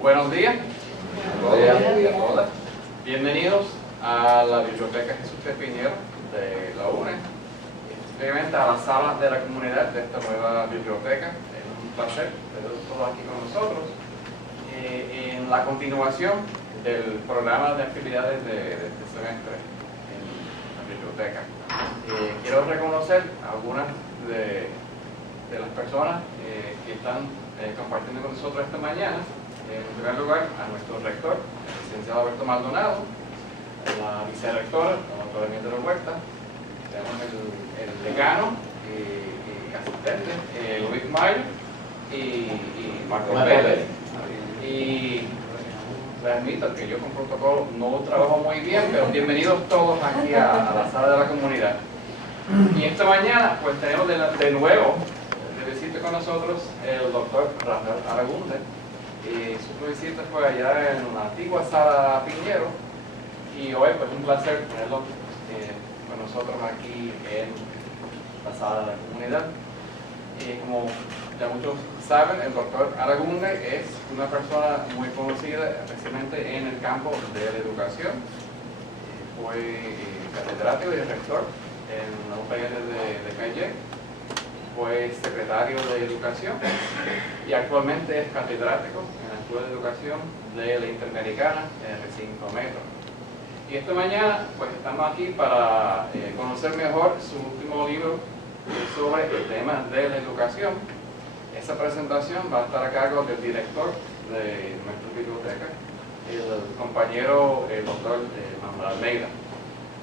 Buenos días. Buenos días a todas. Bienvenidos a la Biblioteca Jesús T. Piñero de la UNE, especialmente a la sala de la comunidad de esta nueva biblioteca. Es un placer tenerlos todos aquí con nosotros. En la continuación del programa de actividades de este semestre en la biblioteca, quiero reconocer a algunas de las personas que están compartiendo con nosotros esta mañana. En primer lugar, a nuestro rector, el licenciado Alberto Maldonado, la vicerrectora, la doctora Mildred Huerta, tenemos el decano y asistente, Luis Mayo y Marco Pérez. Y les admito que yo con protocolo no trabajo muy bien, pero bienvenidos todos aquí a la sala de la comunidad. Y esta mañana pues tenemos de nuevo de visita con nosotros el doctor Rafael Aragunde. Su visita fue allá en la antigua sala Piñero y hoy pues un placer tenerlo con nosotros aquí en la sala de la comunidad. Como ya muchos saben, el doctor Aragunde es una persona muy conocida especialmente en el campo de la educación. Fue catedrático y rector en la UPR de Calle. Fue secretario de Educación y actualmente es catedrático en la Escuela de Educación de la Interamericana en el recinto Metro. Y esta mañana pues estamos aquí para conocer mejor su último libro sobre el tema de la educación. Esa presentación va a estar a cargo del director de nuestra biblioteca, el compañero el doctor Manuel Almeida.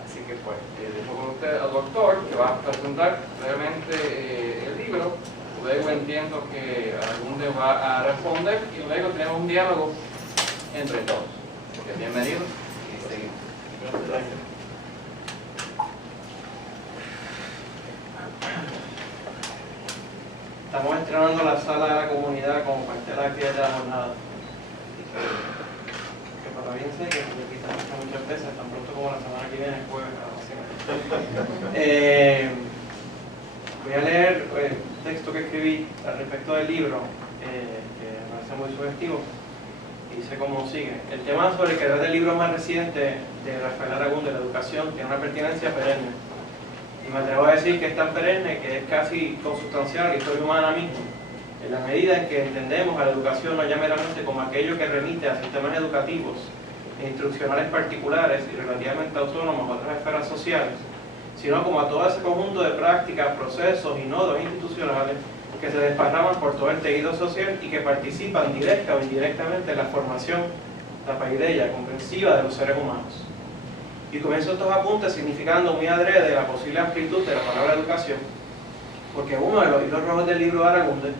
Así que pues dejo con usted al doctor que va a presentar brevemente el libro. Luego entiendo que Aragunde va a responder y luego tenemos un diálogo entre todos. Así que bienvenidos y seguimos. Gracias. Estamos estrenando la sala de la comunidad como parte de la actividad de la jornada. Que para bien sé que me quitan muchas veces, tan pronto como la semana que viene, jueves a las 7. Voy a leer el texto que escribí al respecto del libro, que me parece muy sugestivo, y dice como sigue. El tema sobre el que es el libro más reciente de Rafael Aragunde, la educación, tiene una pertinencia perenne. Y me atrevo a decir que es tan perenne que es casi consustancial a la historia humana misma, en la medida en que entendemos a la educación no ya meramente como aquello que remite a sistemas educativos e instruccionales particulares y relativamente autónomos a otras esferas sociales, sino como a todo ese conjunto de prácticas, procesos y nodos institucionales que se desparraman por todo el tejido social y que participan directa o indirectamente en la formación, la paideia comprensiva de los seres humanos. Y comienzo estos apuntes significando muy adrede la posible amplitud de la palabra educación, porque uno de los hilos rojos del libro de Aragunde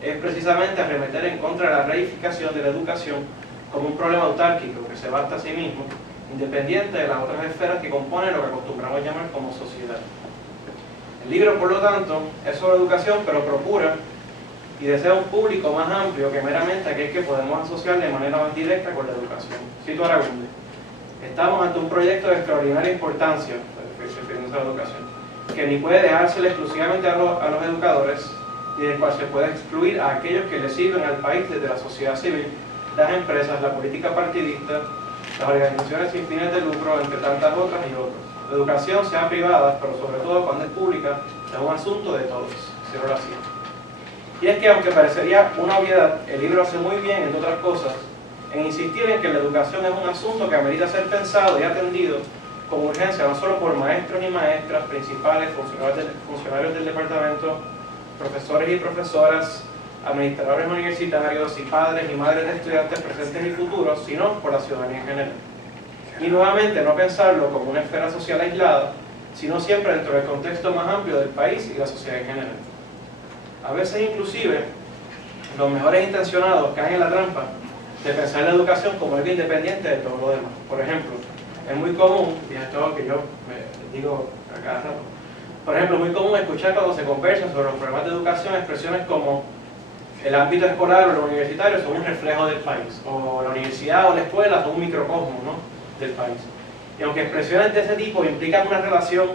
es precisamente arremeter en contra de la reificación de la educación como un problema autárquico que se basta a sí mismo, independiente de las otras esferas que componen lo que acostumbramos llamar como sociedad. El libro, por lo tanto, es sobre educación, pero procura y desea un público más amplio que meramente aquel que podemos asociar de manera más directa con la educación. Cito a Aragunde. Estamos ante un proyecto de extraordinaria importancia, refiriéndose a la educación, que ni puede dejársele exclusivamente a los educadores, ni del cual se puede excluir a aquellos que le sirven al país desde la sociedad civil, las empresas, la política partidista, las organizaciones sin fines de lucro, entre tantas otras y otros. La educación, sea privada, pero sobre todo cuando es pública, es un asunto de todos. Cierro la cita. Y es que, aunque parecería una obviedad, el libro hace muy bien, entre otras cosas, en insistir en que la educación es un asunto que amerita ser pensado y atendido con urgencia, no solo por maestros y maestras, principales, funcionarios del departamento, profesores y profesoras, administradores universitarios y padres y madres de estudiantes presentes y futuros, sino por la ciudadanía en general. Y nuevamente no pensarlo como una esfera social aislada, sino siempre dentro del contexto más amplio del país y la sociedad en general. A veces inclusive los mejores intencionados caen en la trampa de pensar la educación como algo independiente de todo lo demás. Por ejemplo, es muy común, y esto es algo que yo me digo a cada rato, por ejemplo, es muy común escuchar cuando se conversa sobre los problemas de educación expresiones como el ámbito escolar o lo universitario son un reflejo del país, o la universidad o la escuela son un microcosmo, ¿no?, del país. Y aunque expresiones de ese tipo implican una relación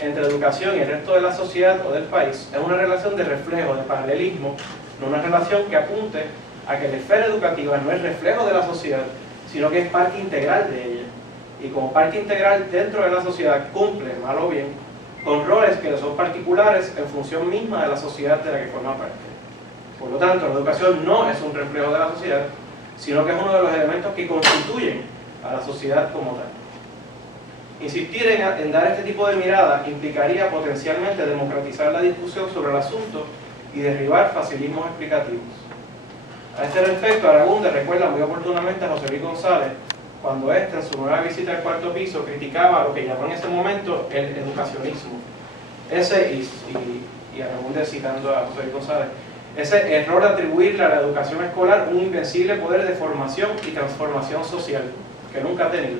entre educación y el resto de la sociedad o del país, es una relación de reflejo, de paralelismo, no una relación que apunte a que la esfera educativa no es reflejo de la sociedad, sino que es parte integral de ella. Y como parte integral dentro de la sociedad cumple, mal o bien, con roles que son particulares en función misma de la sociedad de la que forma parte. Por lo tanto, la educación no es un reflejo de la sociedad, sino que es uno de los elementos que constituyen a la sociedad como tal. Insistir en dar este tipo de mirada implicaría potencialmente democratizar la discusión sobre el asunto y derribar facilismos explicativos. A este respecto, Aragunde recuerda muy oportunamente a José Luis González cuando éste, en su nueva visita al cuarto piso, criticaba lo que llamó en ese momento el educacionismo. Y Aragunde citando a José Luis González, ese error de atribuirle a la educación escolar un invencible poder de formación y transformación social, que nunca ha tenido.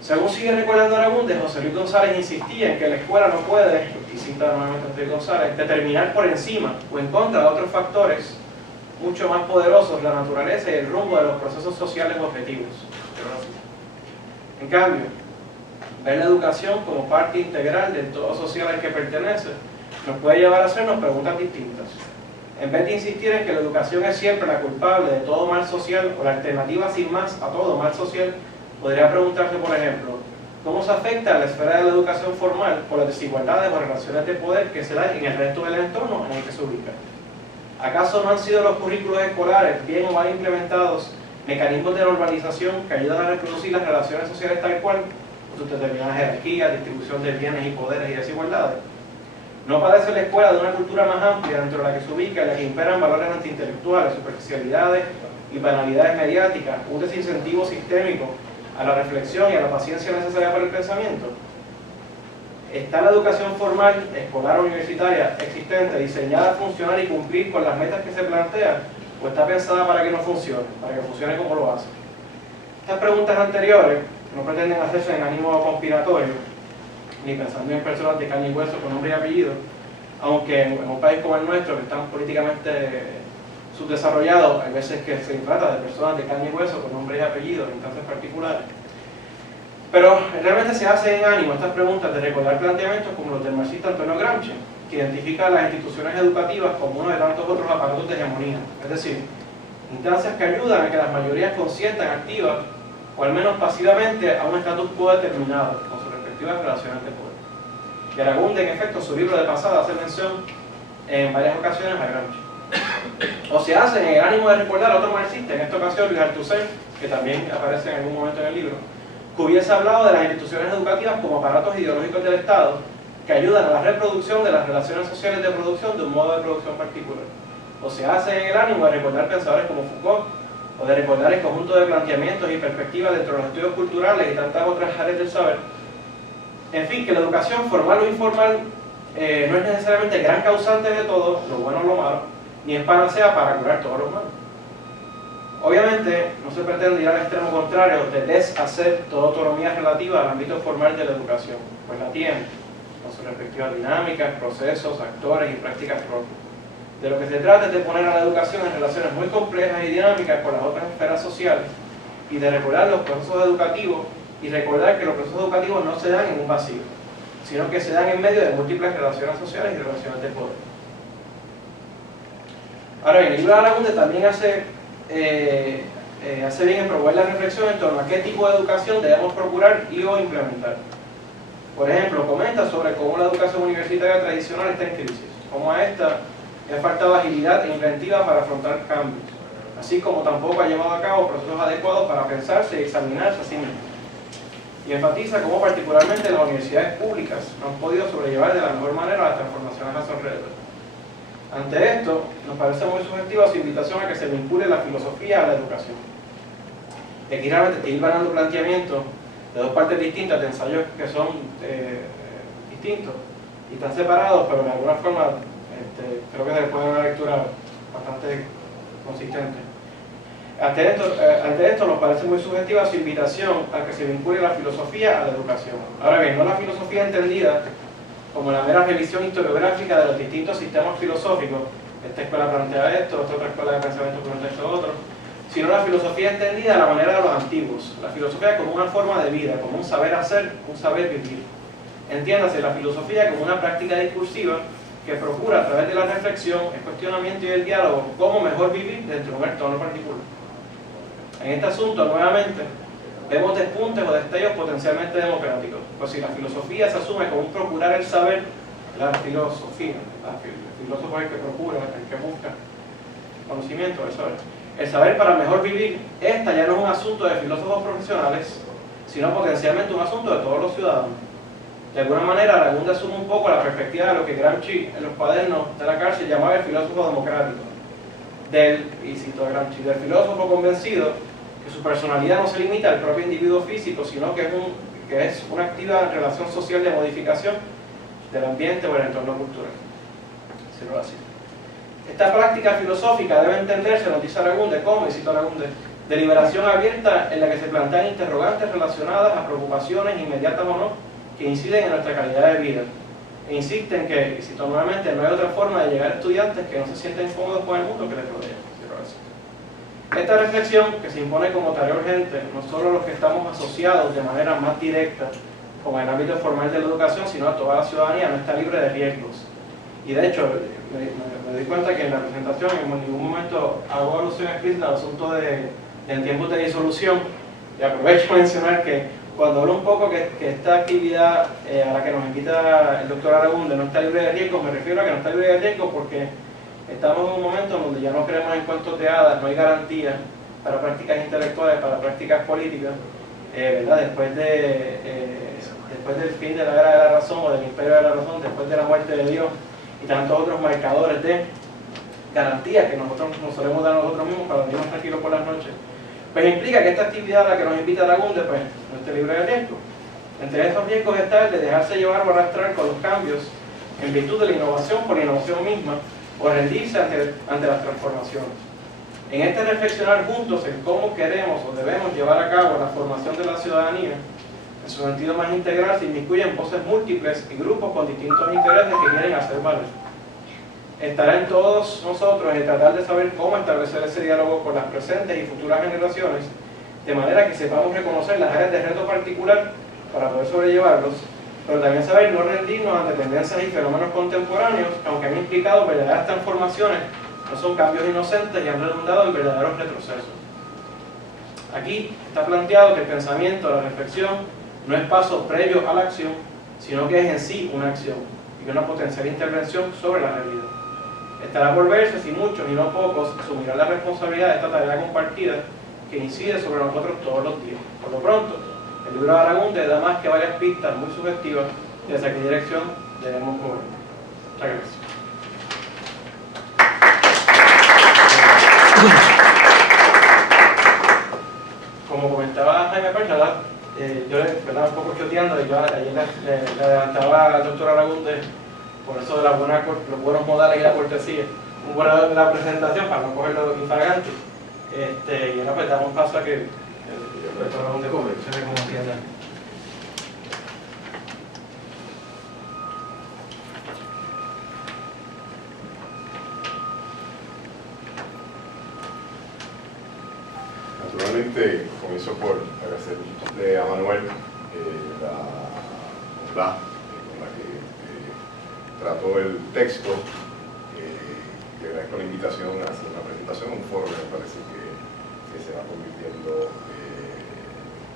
Según sigue recordando Aragunde, José Luis González insistía en que la escuela no puede, y cita nuevamente a José Luis González, determinar por encima o en contra de otros factores mucho más poderosos la naturaleza y el rumbo de los procesos sociales objetivos. En cambio, ver la educación como parte integral del todo social al que pertenece nos puede llevar a hacernos preguntas distintas. En vez de insistir en que la educación es siempre la culpable de todo mal social o la alternativa sin más a todo mal social, podría preguntarse, por ejemplo, ¿cómo se afecta a la esfera de la educación formal por las desigualdades o relaciones de poder que se dan en el resto del entorno en el que se ubica? ¿Acaso no han sido los currículos escolares bien o mal implementados mecanismos de normalización que ayudan a reproducir las relaciones sociales tal cual, con sus determinadas jerarquías, distribución de bienes y poderes y desigualdades? ¿No padece la escuela de una cultura más amplia dentro de la que se ubica, en la que imperan valores antiintelectuales, superficialidades y banalidades mediáticas, un desincentivo sistémico a la reflexión y a la paciencia necesaria para el pensamiento? ¿Está la educación formal, escolar o universitaria existente, diseñada a funcionar y cumplir con las metas que se plantean, o está pensada para que no funcione, para que funcione como lo hace? Estas preguntas anteriores no pretenden hacerse en ánimo conspiratorio, ni pensando en personas de carne y hueso con nombre y apellido, aunque en un país como el nuestro, que está políticamente subdesarrollado, hay veces que se trata de personas de carne y hueso con nombre y apellido en instancias particulares. Pero realmente se hacen en ánimo estas preguntas de recordar planteamientos como los del marxista Antonio Gramsci, que identifica a las instituciones educativas como uno de tantos otros aparatos de hegemonía, es decir, instancias que ayudan a que las mayorías consientan activas o al menos pasivamente a un status quo determinado con sus respectivas relaciones de poder. Y Aragunde, en efecto, en su libro de pasada hace mención en varias ocasiones a Gramsci. O se hace en el ánimo de recordar a otro marxista, en esta ocasión Luis Althusser, que también aparece en algún momento en el libro, que hubiese hablado de las instituciones educativas como aparatos ideológicos del Estado que ayudan a la reproducción de las relaciones sociales de producción de un modo de producción particular. O se hace en el ánimo de recordar pensadores como Foucault, o de recordar el conjunto de planteamientos y perspectivas dentro de los estudios culturales y tantas otras áreas del saber. En fin, que la educación formal o informal no es necesariamente gran causante de todo, lo bueno o lo malo, ni es panacea para curar todos los males. Obviamente, no se pretende ir al extremo contrario de deshacer toda autonomía relativa al ámbito formal de la educación, pues la tiene, con sus respectivas dinámicas, procesos, actores y prácticas propias. De lo que se trata es de poner a la educación en relaciones muy complejas y dinámicas con las otras esferas sociales y de recordar los procesos educativos y recordar que los procesos educativos no se dan en un vacío, sino que se dan en medio de múltiples relaciones sociales y relaciones de poder. Ahora bien, el libro de Aragunde también hace bien en promover la reflexión en torno a qué tipo de educación debemos procurar y o implementar. Por ejemplo, comenta sobre cómo la educación universitaria tradicional está en crisis, cómo a esta le ha faltado agilidad e inventiva para afrontar cambios, así como tampoco ha llevado a cabo procesos adecuados para pensarse y examinarse a sí mismo. Y enfatiza cómo particularmente las universidades públicas no han podido sobrellevar de la mejor manera las transformaciones a su alrededor. Ante esto, nos parece muy subjetiva su invitación a que se vincule la filosofía a la educación. Y aquí realmente estoy ganando planteamientos de dos partes distintas, de ensayos que son distintos y están separados, pero de alguna forma creo que se puede dar una lectura bastante consistente. Ante esto nos parece muy subjetiva su invitación a que se vincule la filosofía a la educación. Ahora bien, no la filosofía entendida como la mera revisión historiográfica de los distintos sistemas filosóficos. Esta escuela plantea esto, esta otra escuela de pensamiento plantea esto otro, sino la filosofía entendida a la manera de los antiguos. La filosofía como una forma de vida, como un saber hacer, un saber vivir. Entiéndase la filosofía como una práctica discursiva que procura a través de la reflexión, el cuestionamiento y el diálogo cómo mejor vivir dentro de un entorno particular. En este asunto, nuevamente, vemos despuntes o destellos potencialmente democráticos. Pues si la filosofía se asume como un procurar el saber, la filosofía, el filósofo es el que procura, el que busca conocimiento del saber. El saber para mejor vivir, esta ya no es un asunto de filósofos profesionales, sino potencialmente un asunto de todos los ciudadanos. De alguna manera, Aragón asume un poco la perspectiva de lo que Gramsci en los cuadernos de la cárcel llamaba el filósofo democrático. Y cito a Gramsci, del filósofo convencido que su personalidad no se limita al propio individuo físico, sino que es una activa relación social de modificación del ambiente o el entorno cultural. Así. Esta práctica filosófica debe entenderse, nos dice Aragunde, como, y cito a Aragunde, de liberación abierta en la que se plantean interrogantes relacionadas a preocupaciones inmediatas o no, que inciden en nuestra calidad de vida. E insisten que, y cito nuevamente, no hay otra forma de llegar a estudiantes que no se sienten cómodos con el mundo que les rodea. Esta reflexión, que se impone como tarea urgente, no solo a los que estamos asociados de manera más directa con el ámbito formal de la educación, sino a toda la ciudadanía, no está libre de riesgos. Y de hecho, me doy cuenta que en la presentación en ningún momento hago alusión explícita al asunto del tiempo de disolución. Y aprovecho para mencionar que cuando hablo un poco que esta actividad a la que nos invita el doctor Aragunde no está libre de riesgos, me refiero a que no está libre de riesgos porque estamos en un momento en donde ya no creemos en cuentos de hadas, no hay garantías para prácticas intelectuales, para prácticas políticas, ¿verdad? Después del fin de la era de la razón o del imperio de la razón, después de la muerte de Dios y tantos otros marcadores de garantías que nosotros nos solemos dar a nosotros mismos para dormir más tranquilos por las noches, pues implica que esta actividad a la que nos invita Aragunde pues no esté libre de riesgo. Entre estos riesgos está el de dejarse llevar o arrastrar con los cambios en virtud de la innovación por la innovación misma o rendirse ante las transformaciones. En este reflexionar juntos en cómo queremos o debemos llevar a cabo la formación de la ciudadanía, en su sentido más integral se inmiscuyen voces múltiples y grupos con distintos intereses que quieren hacer valer. Estará en todos nosotros el tratar de saber cómo establecer ese diálogo con las presentes y futuras generaciones, de manera que sepamos reconocer las áreas de reto particular para poder sobrellevarlos, pero también saber no rendirnos ante tendencias y fenómenos contemporáneos, aunque han implicado verdaderas transformaciones, no son cambios inocentes y han redundado en verdaderos retrocesos. Aquí está planteado que el pensamiento, la reflexión, no es paso previo a la acción, sino que es en sí una acción y una potencial intervención sobre la realidad. Estará por verse si muchos y no pocos asumirán la responsabilidad de esta tarea compartida que incide sobre nosotros todos los días. Por lo pronto, el libro de Aragunde da más que varias pistas muy subjetivas de hacia qué dirección debemos mover. Muchas gracias. Como comentaba Jaime Perchala, yo un poco choteando, y yo ayer le adelantaba al doctor Aragunde por eso de los buenos modales y la cortesía, un buen de la presentación para no cogerlo infragante. Y ahora pues damos paso a que el doctor Aragunde se como entienda. Naturalmente, comienzo por agradecerle a Manuel la bondad con la que trató el texto. Le agradezco la invitación a hacer una presentación, un foro que me parece que se va convirtiendo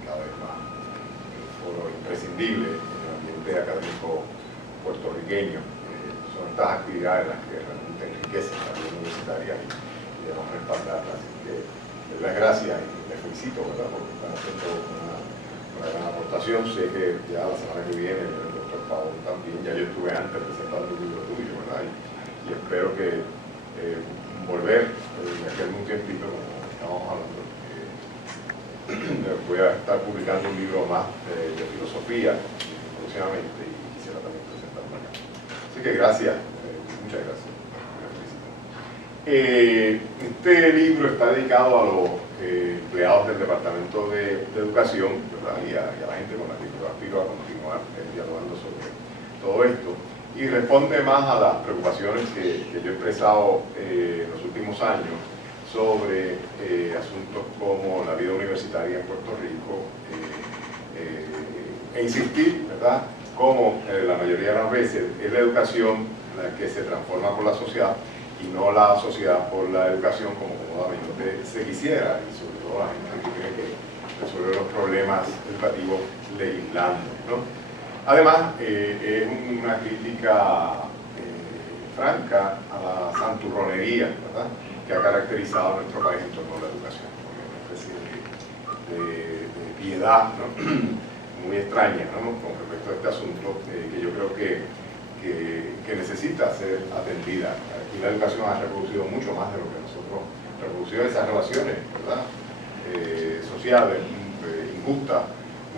cada vez más en un foro imprescindible en el ambiente académico puertorriqueño. Son estas actividades las que realmente enriquecen la vida universitaria y debemos respaldarlas. Así que las gracias y les felicito, ¿verdad?, porque están haciendo una gran aportación. Sé que ya la semana que viene el doctor Pavón también, ya yo estuve antes presentando el libro tuyo, ¿verdad? Y espero que volver, hacerme un tiempito, como estábamos hablando, voy a estar publicando un libro más de filosofía próximamente y quisiera también presentarlo acá. Así que gracias, muchas gracias. Este libro está dedicado a los empleados del Departamento de Educación, ¿verdad? Y a la gente con la que yo aspiro a continuar dialogando sobre todo esto, y responde más a las preocupaciones que yo he expresado en los últimos años sobre asuntos como la vida universitaria en Puerto Rico, e insistir, ¿verdad?, como la mayoría de las veces es la educación la que se transforma por la sociedad y no la sociedad por la educación como cómodamente se quisiera, y sobre todo la gente que cree que resuelve los problemas educativos legislando, ¿no? Además, es una crítica franca a la santurronería, ¿verdad?, que ha caracterizado a nuestro país en torno a la educación, una especie de piedad, ¿no?, muy extraña, ¿no?, con respecto a este asunto, que yo creo que necesita ser atendida. Aquí la educación ha reproducido mucho más de lo que nosotros, reproducido esas relaciones, ¿verdad?, sociales, injustas,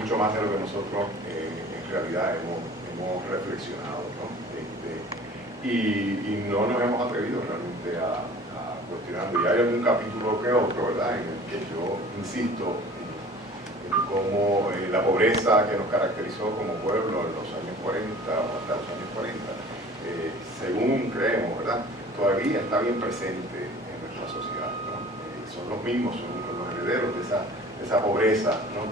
mucho más de lo que nosotros en realidad hemos reflexionado, ¿no? Y no nos hemos atrevido realmente a cuestionarlo. Y hay algún capítulo que otro, ¿verdad?, en el que yo insisto en cómo la pobreza que nos caracterizó como pueblo en los años 40 o hasta los años 40, según creemos, ¿verdad?, todavía está bien presente en nuestra sociedad, ¿no? Son los mismos, son los herederos de esa pobreza, ¿no?,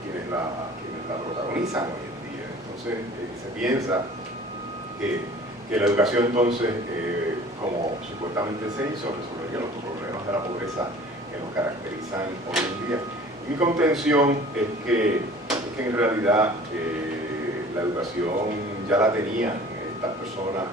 quienes la protagonizan hoy en día. Entonces se piensa que la educación entonces, como supuestamente se hizo, resolvería los problemas de la pobreza que nos caracterizan hoy en día. Mi contención es que en realidad la educación ya la tenían estas personas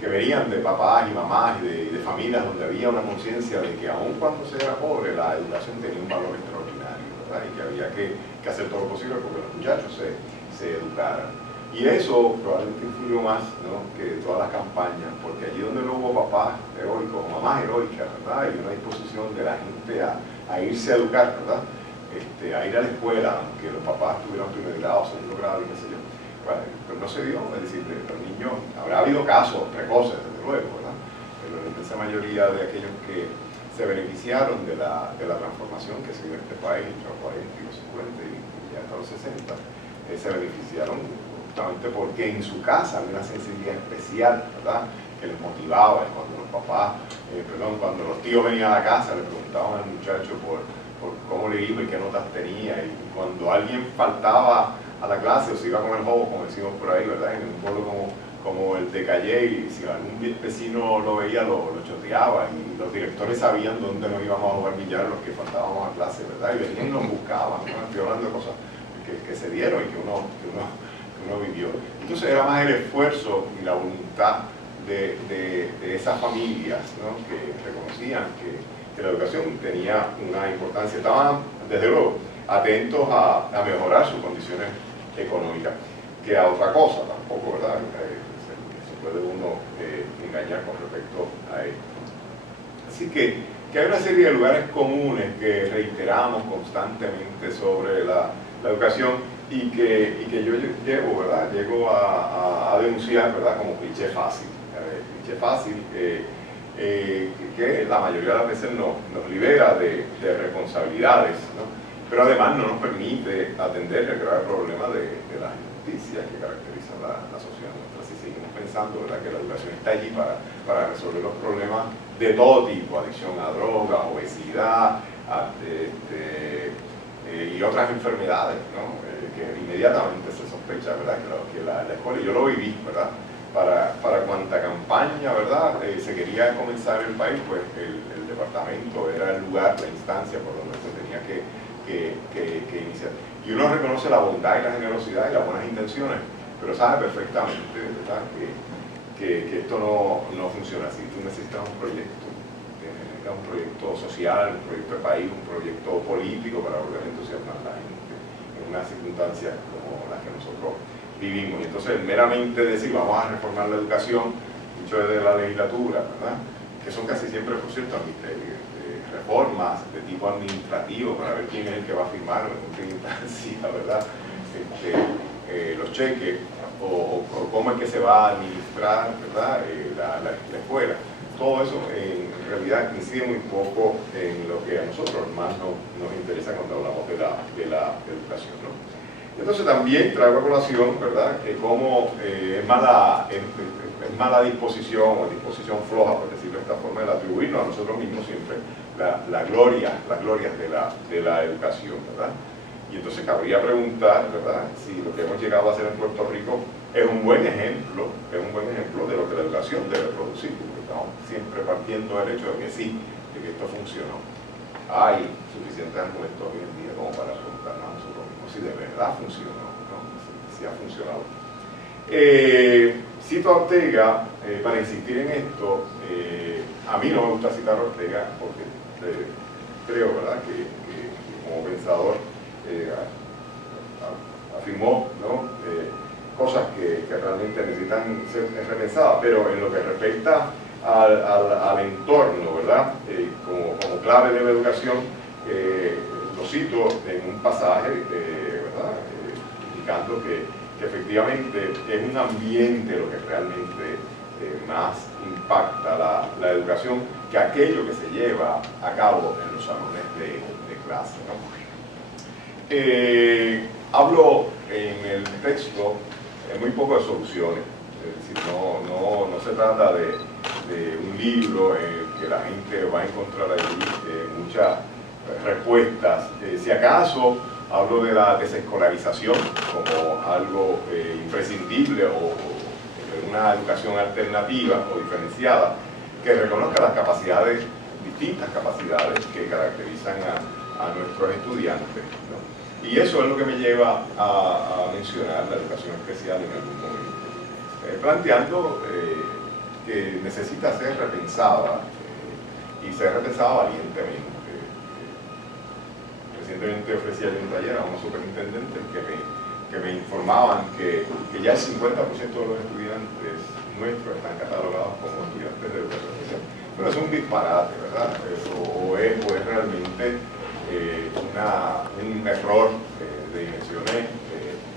que venían de papás y mamás y de familias donde había una conciencia de que aun cuando se era pobre, la educación tenía un valor extraordinario, ¿verdad?, y que había que hacer todo lo posible porque los muchachos se educaran. Y eso probablemente influyó más, ¿no?, que todas las campañas, porque allí donde no hubo papás heroicos o mamás heroicas, ¿verdad?, y una disposición de la gente a irse a educar, ¿verdad?, a ir a la escuela, aunque los papás tuvieran primer grado, segundo grado y qué sé yo, bueno, pues no se dio. Es decir, los niños, habrá habido casos precoces, desde luego, ¿verdad?, pero la inmensa mayoría de aquellos que se beneficiaron de la transformación que se dio en este país entre los 40 y los 50 y ya hasta los 60, se beneficiaron justamente porque en su casa había una sensibilidad especial, ¿verdad?, que les motivaba. Y cuando los papás, cuando los tíos venían a la casa, le preguntaban al muchacho por cómo le iba y qué notas tenía, y cuando alguien faltaba a la clase o se iba con el jobo, como decimos por ahí, ¿verdad?, en un pueblo como el de Calle, y si algún vecino lo veía, lo choteaba, y los directores sabían dónde nos íbamos a jugar billar los que faltábamos a clase, ¿verdad?, y venían y nos buscaban, ¿no? Estoy hablando de cosas que se dieron y que uno vivió. Entonces era más el esfuerzo y la voluntad de esas familias, ¿no?, que reconocían que la educación tenía una importancia. Estaban, desde luego, atentos a mejorar sus condiciones económicas, que a otra cosa tampoco, ¿verdad?, se puede uno engañar con respecto a esto. Así que hay una serie de lugares comunes que reiteramos constantemente sobre la educación y que yo llego a denunciar, ¿verdad?, como cliché fácil. Cliché fácil que la mayoría de las veces nos libera de responsabilidades, ¿no?, pero además no nos permite atender el grave problema de las injusticias que caracterizan la sociedad nuestra. Si seguimos pensando, ¿verdad?, que la educación está allí para resolver los problemas de todo tipo, adicción a drogas, obesidad, y otras enfermedades, ¿no?, que inmediatamente se sospecha, ¿verdad?, que la escuela, y yo lo viví, ¿verdad?, para cuanta campaña, ¿verdad?, se quería comenzar el país, pues el departamento era el lugar, la instancia por donde se tenía que iniciar. Y uno reconoce la bondad y la generosidad y las buenas intenciones, pero sabe perfectamente, ¿verdad?, que esto no funciona así. Tú necesitas un proyecto social, un proyecto de país, un proyecto político para volver a entusiasmar a la gente en unas circunstancias como las que nosotros vivimos. Y entonces meramente decir vamos a reformar la educación, dicho desde la legislatura, ¿verdad?, que son casi siempre, por cierto, reformas de tipo administrativo para ver quién es el que va a firmar en última instancia, ¿verdad? Los cheques o cómo es que se va a administrar, ¿verdad? La escuela. Todo eso en realidad incide muy poco en lo que a nosotros más nos interesa cuando hablamos de la educación, ¿no? Entonces también traigo a colación, ¿verdad?, que como es mala disposición o disposición floja, por decirlo de esta forma, el atribuirnos a nosotros mismos siempre las glorias de la educación, ¿verdad? Y entonces cabría preguntar, ¿verdad?, si lo que hemos llegado a hacer en Puerto Rico es un buen ejemplo de lo que la educación debe producir, porque estamos siempre partiendo del hecho de que sí, de que esto funcionó. Hay suficientes argumentos hoy en día como para preguntarnos a nosotros mismos si de verdad funcionó, ¿no? Si ha funcionado. Cito a Ortega para insistir en esto. A mí no me gusta citar a Ortega porque creo, ¿verdad?, que como pensador afirmó, ¿no?, cosas que realmente necesitan ser repensadas, pero en lo que respecta al entorno, ¿verdad?, como clave de la educación, lo cito en un pasaje, ¿verdad?, indicando que efectivamente es un ambiente lo que realmente más impacta la educación que aquello que se lleva a cabo en los salones de clase, ¿no? Hablo en el texto muy poco de soluciones, es decir, no se trata de un libro en el que la gente va a encontrar ahí muchas respuestas. Si acaso hablo de la desescolarización como algo imprescindible o de una educación alternativa o diferenciada que reconozca las capacidades, distintas capacidades que caracterizan a nuestros estudiantes, ¿no? Y eso es lo que me lleva a mencionar la educación especial en algún momento, planteando que necesita ser repensada y ser repensada valientemente. Recientemente ofrecí un taller a unos superintendentes que me informaban que ya el 50% de los estudiantes nuestros están catalogados como estudiantes de educación especial. Pero es un disparate, ¿verdad? O es realmente un error de dimensiones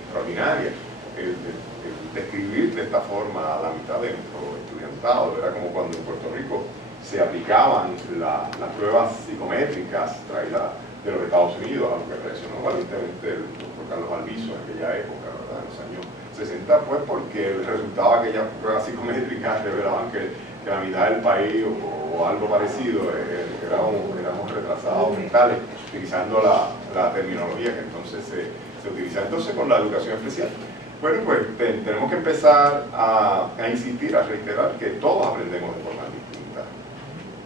extraordinarias el describir de esta forma a la mitad de nuestro estudiantado, ¿verdad? Como cuando en Puerto Rico se aplicaban las pruebas psicométricas traídas de los Estados Unidos, a lo que reaccionó valientemente el doctor Carlos Alviso en aquella época, ¿verdad?, en los años 60, pues porque resultaba que aquellas pruebas psicométricas revelaban que la mitad del país o algo parecido éramos retrasados mentales, utilizando la terminología que entonces se utiliza entonces con la educación especial. Bueno, pues tenemos que empezar a insistir, a reiterar que todos aprendemos de forma distinta.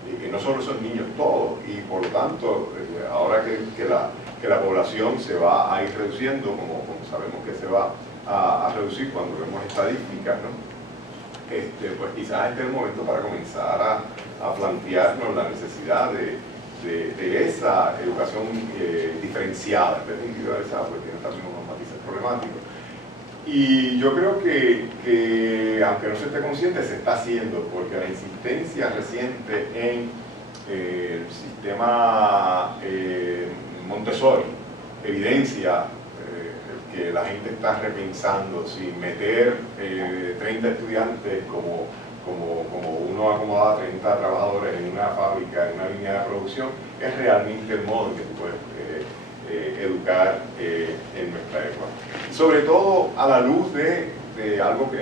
Y que no solo esos niños, todos. Y por lo tanto, ahora que la población se va a ir reduciendo, como sabemos que se va a reducir cuando vemos estadísticas, ¿no? Pues quizás este es el momento para comenzar a plantearnos la necesidad de esa educación diferenciada, en vez de individualizada, porque tiene también unos matices problemáticos. Y yo creo que aunque no se esté consciente, se está haciendo, porque la insistencia reciente en el sistema Montessori evidencia que la gente está repensando si meter 30 estudiantes como uno acomoda 30 trabajadores en una fábrica, en una línea de producción, es realmente el modo en que tú puedes educar en nuestra época. Sobre todo a la luz de algo que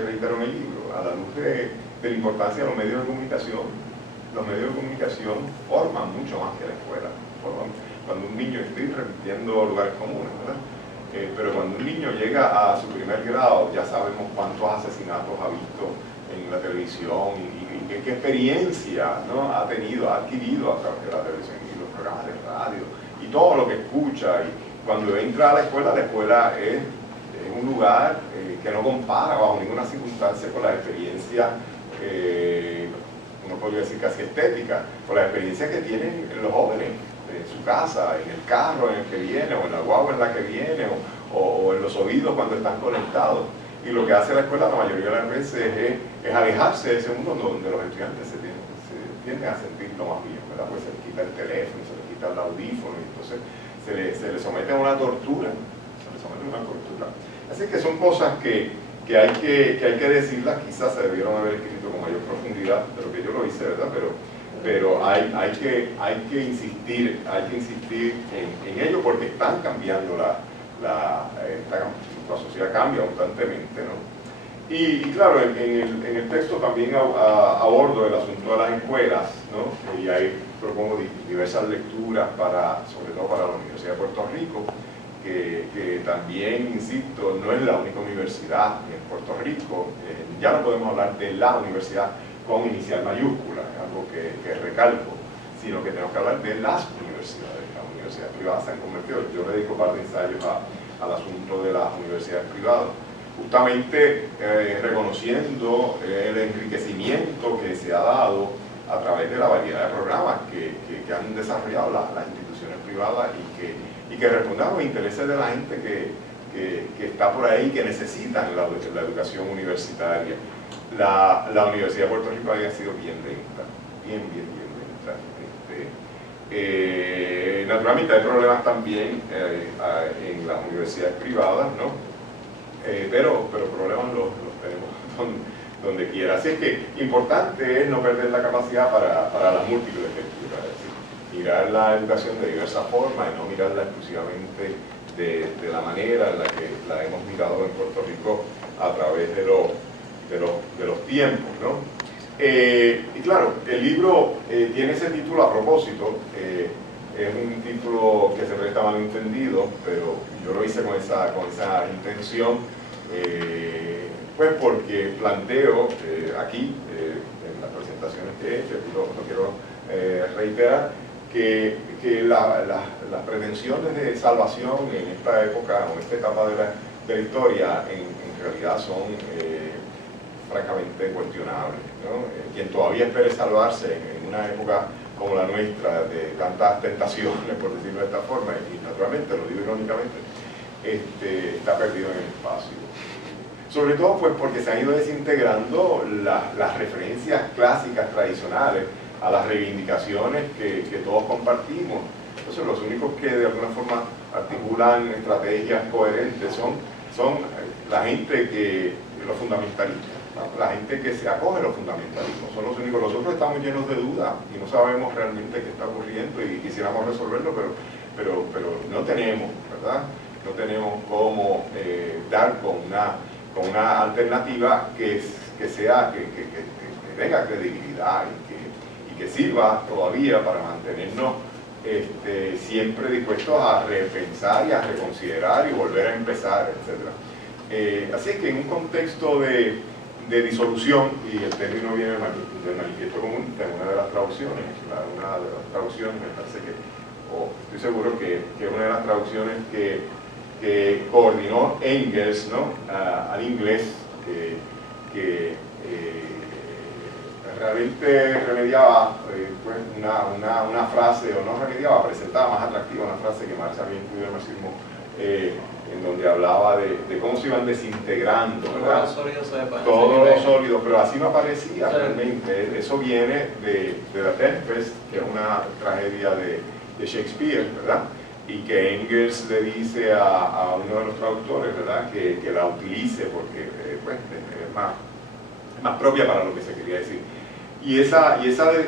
reitero en el libro, a la luz de la importancia de los medios de comunicación. Los medios de comunicación forman mucho más que la escuela. Cuando un niño, estoy repitiendo lugares comunes, ¿verdad? Pero cuando un niño llega a su primer grado, ya sabemos cuántos asesinatos ha visto en la televisión y qué experiencia, ¿no?, ha adquirido a través de la televisión y los programas de radio y todo lo que escucha. Y cuando entra a la escuela es un lugar que no compara bajo ninguna circunstancia con la experiencia, uno podría decir casi estética, con la experiencia que tienen los jóvenes en su casa, en el carro en el que viene, o en la guagua en la que viene, o en los oídos cuando están conectados. Y lo que hace la escuela la mayoría de las veces es alejarse de ese mundo donde los estudiantes se tienden a sentir lo más bien, ¿verdad? Pues aquí quita el teléfono, se le quita el audífono, y entonces se le somete a una tortura, Así que son cosas que hay que decirlas, quizás se debieron haber escrito con mayor profundidad de lo que yo lo hice, ¿verdad? Pero hay que insistir en ello, porque están cambiando la sociedad cambia constantemente, ¿no? Y claro, en el texto también abordo el asunto de las escuelas, ¿no? Y ahí propongo diversas lecturas, sobre todo para la Universidad de Puerto Rico, que también, insisto, no es la única universidad en Puerto Rico. Ya no podemos hablar de la universidad con inicial mayúscula, es algo que recalco, sino que tenemos que hablar de las universidades. Las universidades privadas se han convertido, yo le dedico un par de ensayos al asunto de las universidades privadas, justamente reconociendo el enriquecimiento que se ha dado a través de la variedad de programas que han desarrollado las instituciones privadas y que responden a los intereses de la gente que está por ahí, que necesitan la educación universitaria. La Universidad de Puerto Rico había sido bien lenta, bien lenta. Naturalmente hay problemas también en las universidades privadas, ¿no? Pero problemas los tenemos donde quiera. Así es que importante es no perder la capacidad para las múltiples lecturas, es decir, mirar la educación de diversas formas y no mirarla exclusivamente de la manera en la que la hemos mirado en Puerto Rico a través de los tiempos, ¿no? Y claro, el libro tiene ese título a propósito. Es un título que se presta malentendido, pero yo lo hice con esa intención, pues porque planteo aquí, en las presentaciones que he hecho, lo quiero reiterar, que las pretensiones de salvación en esta época o en esta etapa de la historia en realidad son francamente cuestionables, ¿no? Quien todavía espere salvarse en una época como la nuestra, de tantas tentaciones, por decirlo de esta forma, y naturalmente, lo digo irónicamente, está perdido en el espacio. Sobre todo pues porque se han ido desintegrando las referencias clásicas, tradicionales, a las reivindicaciones que todos compartimos. Entonces los únicos que de alguna forma articulan estrategias coherentes son la gente los fundamentalistas, ¿no? La gente que se acoge a los fundamentalismos, son los únicos. Nosotros estamos llenos de dudas y no sabemos realmente qué está ocurriendo y quisiéramos resolverlo, pero no tenemos, ¿verdad? No tenemos cómo dar con una alternativa que tenga credibilidad y que sirva todavía para mantenernos siempre dispuestos a repensar y a reconsiderar y volver a empezar, etc. Así que en un contexto de disolución, y el término viene del manifiesto común, en una de las traducciones, me parece que, estoy seguro que una de las traducciones que coordinó Engels, ¿no? Al inglés, que realmente remediaba pues una frase, o no remediaba, presentaba más atractiva una frase que Marx había incluido en el marxismo, en donde hablaba de cómo se iban desintegrando, ¿verdad? Todo lo sólido, pero así no aparecía realmente. Eso viene de The Tempest, que es una tragedia de Shakespeare, ¿verdad? Y que Engels le dice a uno de los traductores, ¿verdad?, que la utilice porque pues, es más propia para lo que se quería decir. Y esa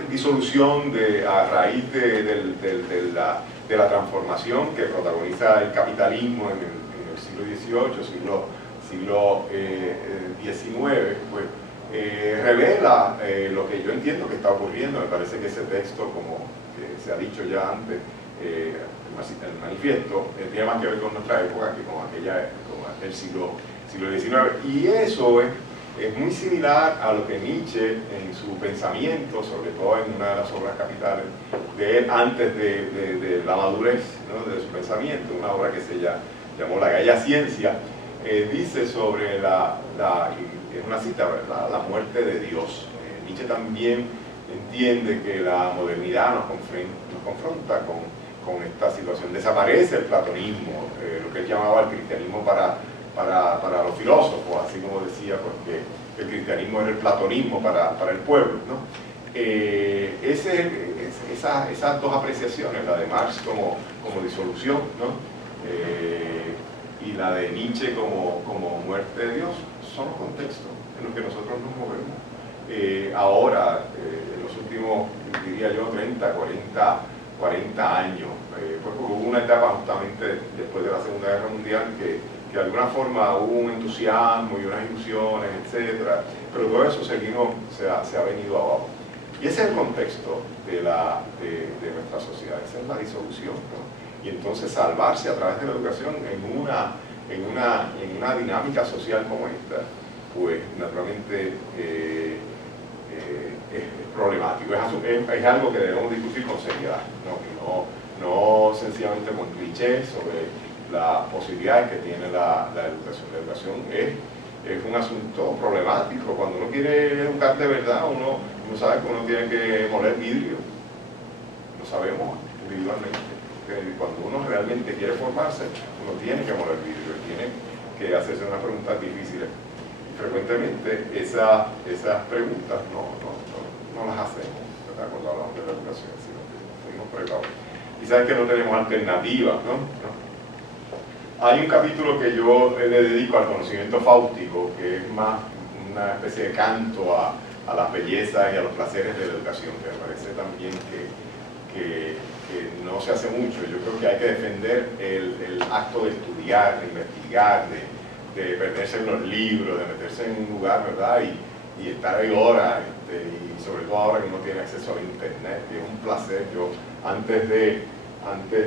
disolución a raíz de la transformación que protagoniza el capitalismo en el siglo XVIII, siglo XIX, pues revela lo que yo entiendo que está ocurriendo. Me parece que ese texto, como se ha dicho ya antes, el manifiesto, tiene más que ver con nuestra época que con aquel siglo XIX. Y eso es muy similar a lo que Nietzsche, en su pensamiento, sobre todo en una de las obras capitales de él, antes de la madurez, ¿no?, de su pensamiento, una obra que se llamó La Gaya Ciencia, dice sobre es una cita, ¿verdad?, la muerte de Dios. Nietzsche también entiende que la modernidad nos confronta con esta situación. Desaparece el platonismo, lo que él llamaba el cristianismo para los filósofos, así como decía, porque ese esas dos apreciaciones, la de Marx como disolución, ¿no? Y la de Nietzsche como muerte de Dios, son los contextos en los que nosotros nos movemos. Ahora, en los últimos, diría yo, 30, 40 años, pues hubo una etapa justamente después de la Segunda Guerra Mundial que de alguna forma hubo un entusiasmo y unas ilusiones, etc. Pero todo eso se ha venido abajo. Y ese es el contexto de nuestra sociedad, esa es la disolución, ¿no? Y entonces salvarse a través de la educación en una dinámica social como esta, pues naturalmente es problemático, es algo que debemos discutir con seriedad, no sencillamente con clichés sobre las posibilidades que tiene la educación. La educación es un asunto problemático. Cuando uno quiere educar de verdad, uno sabe que uno tiene que moler vidrio, lo sabemos individualmente. Cuando uno realmente quiere formarse, uno tiene que moler vidrio, tiene que hacerse unas preguntas difíciles. Frecuentemente esas preguntas no las hacemos, ¿verdad? Cuando hablamos de la educación, sino que fuimos preparados. Y sabes que no tenemos alternativas, ¿no? Hay un capítulo que yo le dedico al conocimiento fáustico, que es más una especie de canto a las bellezas y a los placeres de la educación, que me parece también que no se hace mucho. Yo creo que hay que defender el acto de estudiar, de investigar, de perderse en los libros, de meterse en un lugar, ¿verdad? Y estar ahí horas, y sobre todo ahora que uno tiene acceso al internet, que es un placer. Yo antes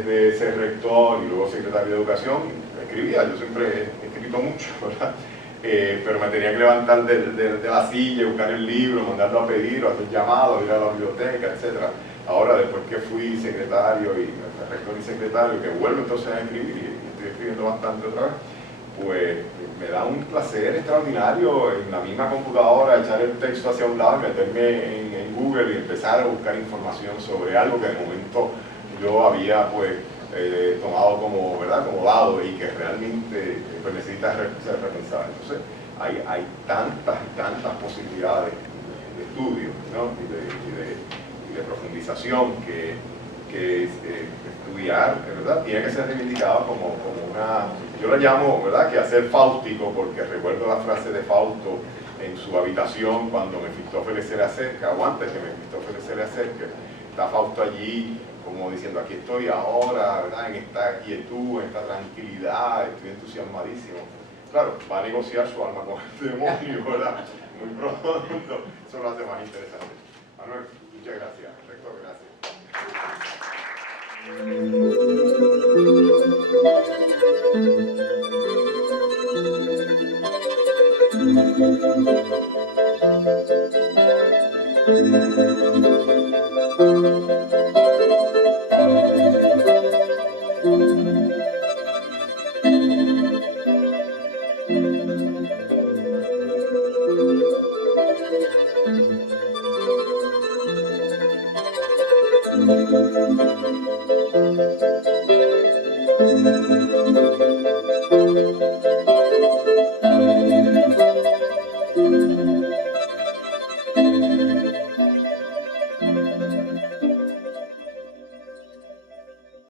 de ser rector y luego secretario de Educación, escribía. Yo siempre he escrito mucho, ¿verdad? Pero me tenía que levantar de la silla, buscar el libro, mandarlo a pedir, o hacer llamados, ir a la biblioteca, etc. Ahora, después que fui secretario y rector y secretario, que vuelvo entonces a escribir, y estoy escribiendo bastante otra vez, pues me da un placer extraordinario en la misma computadora echar el texto hacia un lado, meterme en Google y empezar a buscar información sobre algo que de momento yo había pues tomado como dado y que realmente pues, necesita ser repensado. Entonces hay tantas posibilidades de estudio, ¿no? y de profundización que estudiar, ¿verdad? Tiene que ser reivindicado como una, yo la llamo, ¿verdad?, que hacer fáustico, porque recuerdo la frase de Fausto en su habitación cuando Mefistófeles se le acerca, o antes que Mefistófeles se le acerque, está Fausto allí como diciendo, aquí estoy ahora, ¿verdad?, en esta quietud, en esta tranquilidad, estoy entusiasmadísimo. Claro, va a negociar su alma con el demonio, ¿verdad?, muy pronto. Eso lo hace más interesante. Manuel, muchas gracias. Rector, gracias.